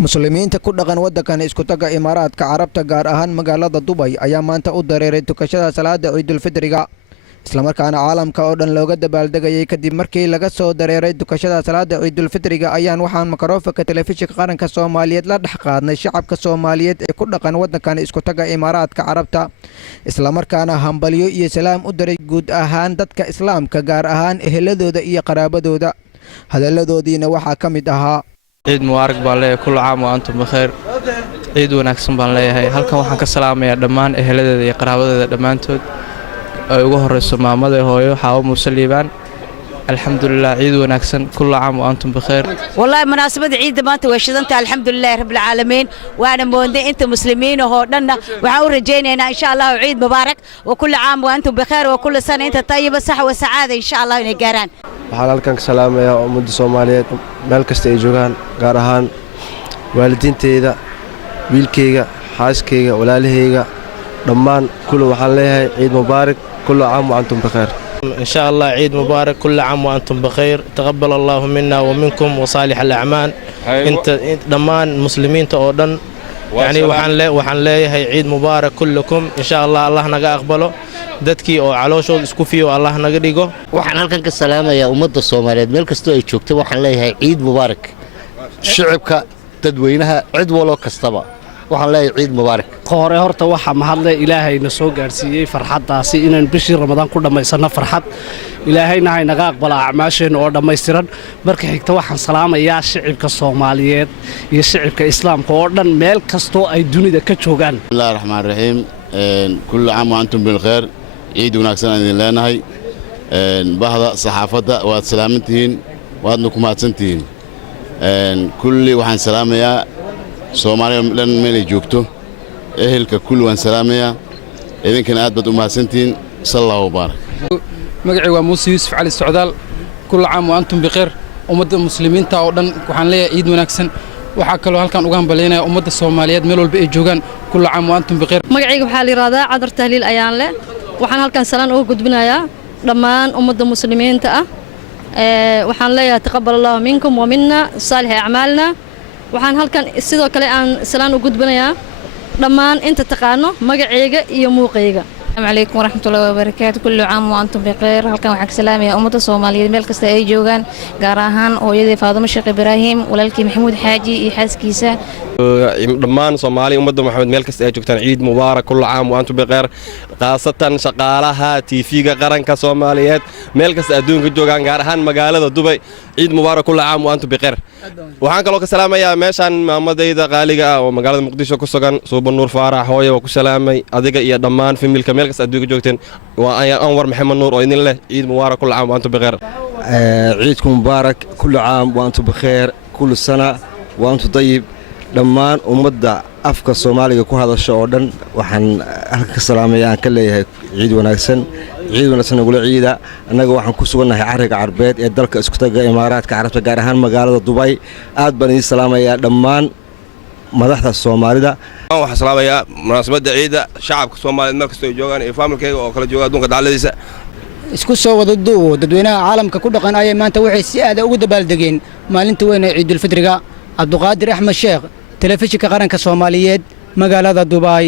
muslimiinta ku dhaqan wadankan isku taga Imaaraadka Carabta gaar ahaan magaalada Dubai ayaa maanta u dareeray tukashada salaada Ciidul Fidriga isla markaana caalamka oo dhan looga dabaaldegayay kadib markii laga soo dareeray tukashada salaada Ciidul Fidriga ayaan waxaan makrofoonka telefishinka qaranka Soomaaliyeed la dhax qaadnay shacabka Soomaaliyeed ee ku dhaqan wadankan isku taga Imaaraadka Carabta isla markaana hambalyo iyo salaam u diray guud ahaan dadka Islaamka gaar ahaan eheladooda iyo qaraabadooda hadaladoodiina waxa kamid ahaa عيد مبارك بالله كل عام وأنتم بخير عيد ونكسم بالله هاي هل كان وحنا كسلام يا دمان أهل ذي قرابة دمان تود وجوهر السماء ماذا هو حاول مسلمان الحمد لله عيد ونكسم كل عام وأنتم بخير والله مناسبة عيد ما توشدنت الحمد لله رب العالمين وأنا موندي أنتم مسلمين وهودنا وعور رجينا إن شاء الله عيد مبارك وكل عام وأنتم بخير وكل سنة أنت طيبة صحة وسعادة إن شاء الله نجاران waxaan halkan ka salaamayaa ummadda Soomaaliyeed meel kasta ay joogaan gaar ahaan waalidiinteyda wiilkeyga xaaskeyga walaalaheyga dhammaan kullu waxaan leeyahay ciid mubaarak kullu caam wa antum bikhair إن شاء الله عيد مبارك كل عام وأنتم بخير تقبل الله منا ومنكم وصالح الأعمال أنت دمان مسلمين تأودن يعني وحن لا هي عيد مبارك كلكم إن شاء الله الله نجا أقبله dadkii oo calooshooda isku fiyo Allah naga dhigo waxaan halkan ka salaamayaa ummadda Soomaaliyeed meel kasta ay joogto waxaan leeyahay ciid mubaarak shacabka dadweynaha cid walo kastaba waxaan leeyahay ciid mubaarak hore horta waxa mahadle ilaahayna soo gaarsiiyay farxadaasi inaan bishii Ramadaan ku dhameysano farxad ilaahayna hay naga aqbala acmaasheena oo dhameystiran marka xigta waxaan salaamayaa shacabka Soomaaliyeed iyo shacabka Islaamka oo dhan meel kasto ay dunida ka joogaan Bismillahir Rahmaanir Rahiim kullu caam wa antum bil khair عيد وناكسنا لنا بعض صحافة وسلامتين وأنكم أتنتين كل واحد سلام يا سومالي لن ملي جوكتو أهلك كل واحد سلام يا إذا كان أدبت أمهاتنتين صلى الله وبارك مقعي وموسى يوسف علي السعدال كل عام وأنتم بخير أمد المسلمين تاودن وحن لي عيد وناكسن وحكلو هلكان ugaan baleynaa ummadda Soomaaliyeed meel walba ay joogan kullu caam wa antum bikhair magacayga waxa la yiraahdaa cadar tahliil ayaan leh waxaan halkan salaan ugu gudbinayaa dhammaan ummadda muslimiinta ah waxaan leeyahay taqabbal Allah minkum wa minna salih a'malna waxaan halkan sidoo kale aan salaan ugu gudbinayaa dhammaan inta taqaano magacayga iyo muuqayga السلام عليكم ورحمة الله وبركاته كل عام وأنتم بخير هل كان وحق سلام يا أمة الصومالية ملك استأي جوجان قراهان ويدي فاطمة الشيخ إبراهيم ولالكي محمود حاجي يحاس كيسة dhammaan Soomaali ummadda Maxamed meel kasta ay joogtaan ciid mubaarak kullu caam wa antum bikhair qaasatan shaqaalaha TV-ga qaranka Soomaaliyeed meel kasta adduunka joogaan gaar ahaan magaalada Dubai ciid mubaarak kullu caam wa antum bikhair waxaan kaloo ka salaamayaa meeshan maamadayda qaaliga ah oo magaalada Muqdisho ku sugan Suuban Nuur Faarax hooyo waa ku salaamay adiga iyo dhammaan familka meel kasta adduunka joogteen waa Anwar Maxamed Nuur oo idin leh ciid mubaarak kullu caam wa antum bikhair ciidkum mubaarak kullu caam wa antum bikhair kullu sana wa antum tayyib dhammaan ummadda afka Soomaaliga ku hadasho oo dhan waxaan halka ka salaamayaa aan ka leeyahay ciid wanaagsan ugu ciida anaga waxaan ku suganahay cariga Carbeed ee dalka isku taga Imaaraadka Carabta gaar ahaan magaalada Dubai aad baan idin salaamayaa dhammaan madaxda Soomaalida waxaan salaamayaa munaasabada ciida shacabka Soomaaliyeed meel kasta ay joogaan iyo familkayga oo kala jooga adduunka dacaladiisa isku soo wada duubo dadweynaha caalamka ku dhaqan ayay maanta waxay si aad ugu dabaaldegeen maalinta weyn ee Ciidul Fidriga Abduqaadir Axmed Sheekh telefishinka qaranka Soomaaliyeed magaalada Dubai